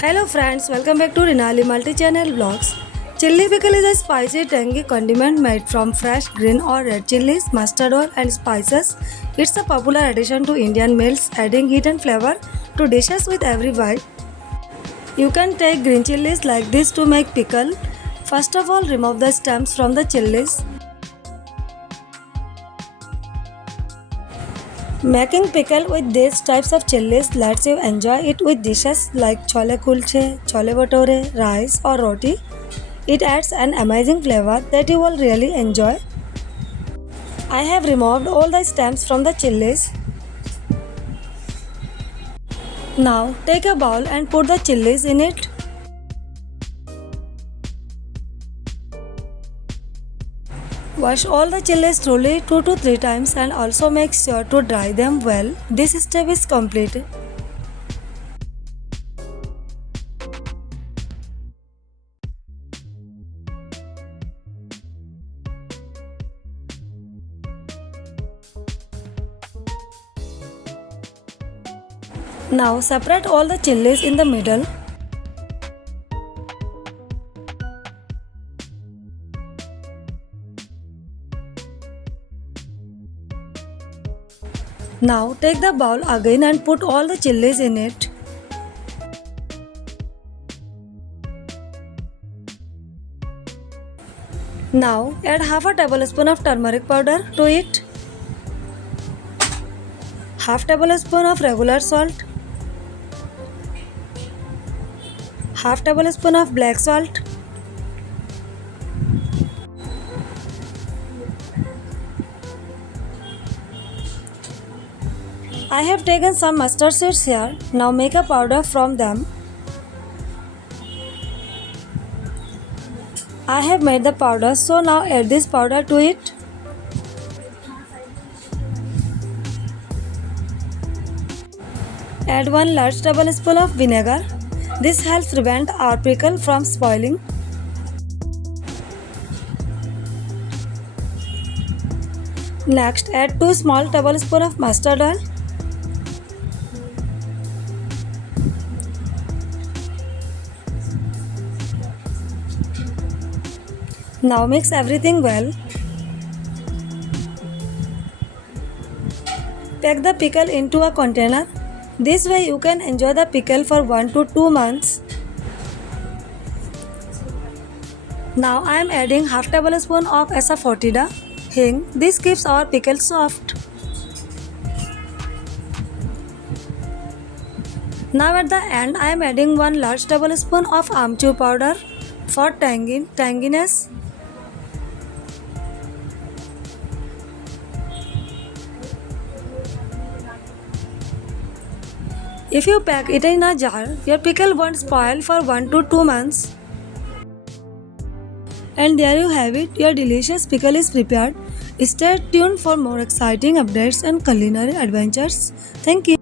Hello friends, welcome back to Rinali Multi-Channel Vlogs. Chili pickle is a spicy, tangy condiment made from fresh green or red chilies, mustard oil and spices. It's a popular addition to Indian meals, adding heat and flavor to dishes with every bite. You can take green chilies like this to make pickle. First of all, remove the stems from the chilies. Making pickle with these types of chilies lets you enjoy it with dishes like chole kulche, chole bhature, rice or roti. It adds an amazing flavor that you will really enjoy. I have removed all the stems from the chilies. Now take a bowl and put the chilies in it. Wash all the chilies thoroughly 2 to 3 times and also make sure to dry them well. This step is completed. Now separate all the chilies in the middle. Now take the bowl again and put all the chilies in it. Now add half a tablespoon of turmeric powder to it, half tablespoon of regular salt, half tablespoon of black salt, I have taken some mustard seeds here. Now make a powder from them. I have made the powder, so now add this powder to it. Add 1 large tablespoon of vinegar. This helps prevent our pickle from spoiling. Next, add 2 small tablespoons of mustard oil. Now mix everything well. Pack the pickle into a container. This way you can enjoy the pickle for 1 to 2 months. Now I am adding half tablespoon of asafoetida, hing. This keeps our pickle soft. Now at the end I am adding 1 large tablespoon of amchur powder for tanginess. If you pack it in a jar, your pickle won't spoil for 1 to 2 months. And there you have it, your delicious pickle is prepared. Stay tuned for more exciting updates and culinary adventures. Thank you.